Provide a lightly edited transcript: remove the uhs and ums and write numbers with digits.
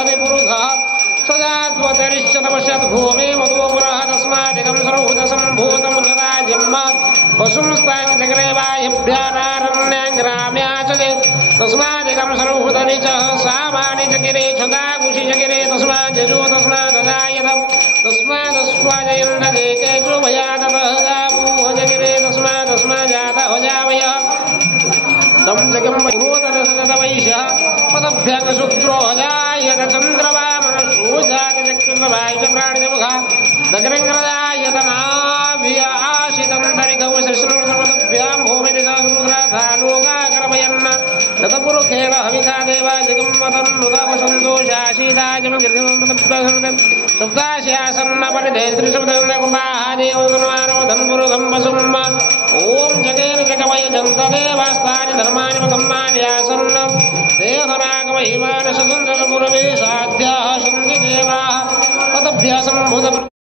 अधिपुरुषः सजात्वतरिश्चतपश्यत् भूमि मधुपुरः तस्मादिकं सर्वभूतसम्भूतं सदा जिह्मात् वसुंस्ताञ्चक्रे वायुभ्यानारण्यां ग्राम्या च तस्मादिकं सर्वभूतनिचः सामानि चकिरे छदाकुशिचकिरे तस्माज्जो तस्मादजायत तस्मादस्वाजयन्दजेकेचो भयादतः गावूहजगिरे तस्माजातहजावयः तं जगं भूतदशतवैशः पदभ्यकशुद्रोहजायत चन्द्रवामनशूजातचक्षुर्वायुच प्राणिजमुखा दग्रङ्ग्रजायतनाभ्य आशितन्तरिकौ श्रीष्णुर्पदभ्यां भूमिदिशा लोकाकर्मयन्न गतपुरुखेण हविका देवा जगम्मतन्नुदावसन्तोषाशीदाजमगिरिपदभ्यं शब्दास्यासन्न श्रीशब्दकुपाः देवगुणवानो धन्पुरुखं वसुम् ॐ जगेन जगवय जन्तदेवास्तानि धर्माणि धम्मानि आसन्न देहनागमहिमान स्वतन्त्रपुरवे साध्याः सन्ति देवाः पदभ्यः सम्भूत